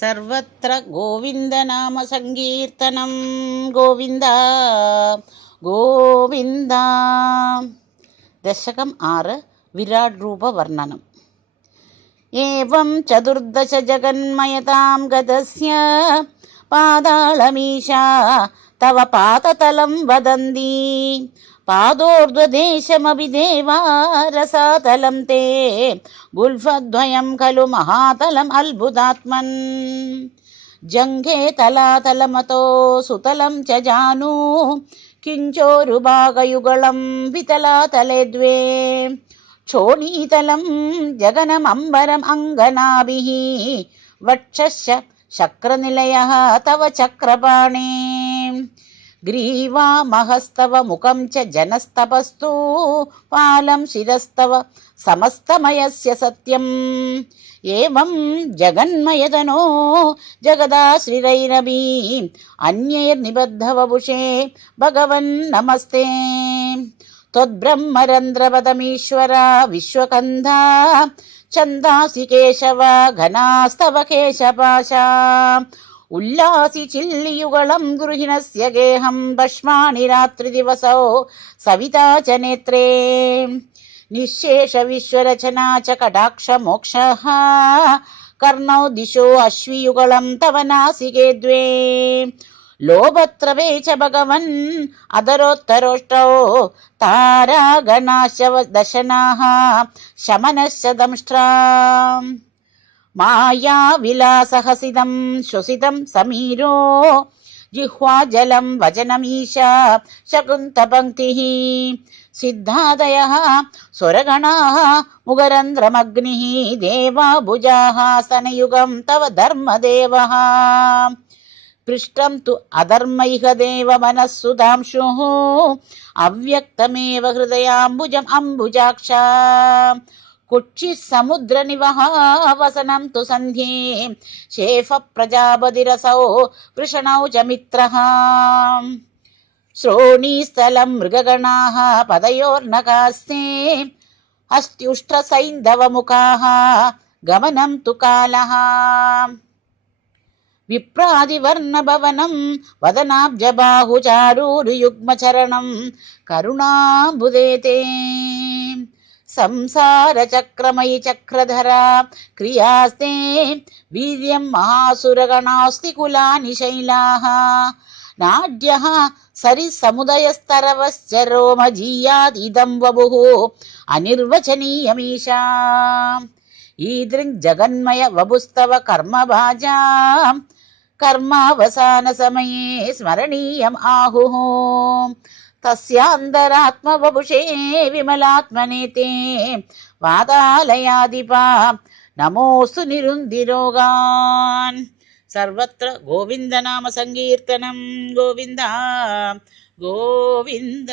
സർവത്ര ഗോവിന്ദനാമ സങ്കീർത്തനം. ഗോവിന്ദ ഗോവിന്ദ. ദശകം 6. വിരാട് രൂപ വർണ്ണനം. ഏവം ചതുർദശ ജഗന്മയതാം ഗതസ്യ പാതാളമീശാ തവ പാദതലം വദന്തി പാദോർധ്വദേശമപി ദേവാ രസാതലം തേ ഗുൽഫദ്വയം ഖലു മഹാതലം അത്ഭുതാത്മൻ ജംഘേ തലാതലമതോ സുതലം ച ജാനൂ കിഞ്ചോരുഭാഗയുഗളം വിതലാതലേ ദ്വേ ക്ഷോണീതലം ജഗനമംബരം അംഗനാഭിഃ വക്ഷശ്ച ശക്രനിലയഃ തവ ചക്രപാണേ ഗ്രീവാമഹസ്തവ മുഖം ച ജനസ്തപസ്തു പാലം ശിരസ്തവ സമസ്തമയസ്യ സത്യം ഏവം ജഗന്മയതനോ ജഗദാശ്രിരൈരപി അന്യൈർനിബദ്ധവപുഷേ ഭഗവൻ നമസ്തേ ത്വദ്ബ്രഹ്മരന്ധ്രപദമീശ്വര വിശ്വകന്ധ ഛന്ദാസി കേശവ ഘനാസ്തവ കേശപാശാ ഉല്ലാസി ചില്ലിയുഗളം ഗൃഹിണസ്യ ഗേഹം ഭസ്മാനി രാത്രിദിവസോ സവിതാ ച നേത്രേ നിശേഷ വിശ്വരചനാ ച കടാക്ഷ മോക്ഷഃ കർണൗ ദിശോ അശ്വിയുഗളം തവ നാസികേ ദ്വേ ലോഭത്രവേ ച ഭഗവൻ അധരോത്തരോഷ്ടോ താരാഗണാശവ ദശനാഃ ശമനശ്ച ദംഷ്ട്രാ മായാവിലാസഹസിതം ശ്വസിതം സമീരോ ജിഹ്വാജലം വചനമീശാ ശകുന്തപംക്തിഃ സിദ്ധാദയഃ സ്വരഗണാഃ മുഖരന്ധ്രമഗ്നിഃ ദേവാ ഭുജാഃ स्तनयुगं तव धर्मदेवः पृष्ठं तु अधर्मैः देव मनस्सुधांशुः अव्यक्तमेव हृदयाम्बुजम् अम्बुजाक्षा कुक्षिः समुद्रनिवः वसनं तु सन्ध्ये शेफः प्रजापतिरसौ वृषणौ च मित्रः श्रोणीस्थलं मृगगणाः पदयोर्नकास्ते अस्त्युष्ट्रसैन्धवमुखाः गमनं तु कालः विप्रादिवर्णभवनं वदनाब्जबाहुचारूरुयुग्मचरणं करुणाम्बुदे ते संसारचक्रमयि चक्रधरा क्रियास्ते वीर्यं महासुरगणास्ति कुलानि शैलाः नाड्यः सरिसमुदयस्तरवश्च रोमजीयादिदं वपुः अनिर्वचनीयमीशा ईदृङ् जगन्मय वपुस्तव कर्मभाजा कर्मावसानसमये स्मरणीयम् आहुः तस्यान्तरात्मवपुषे विमलात्मने ते वातालयाधिपा नमोऽस्तु निरुन्धिरोगान्. सर्वत्र गोविन्दनाम सङ्कीर्तनं. गोविन्द गोविन्द.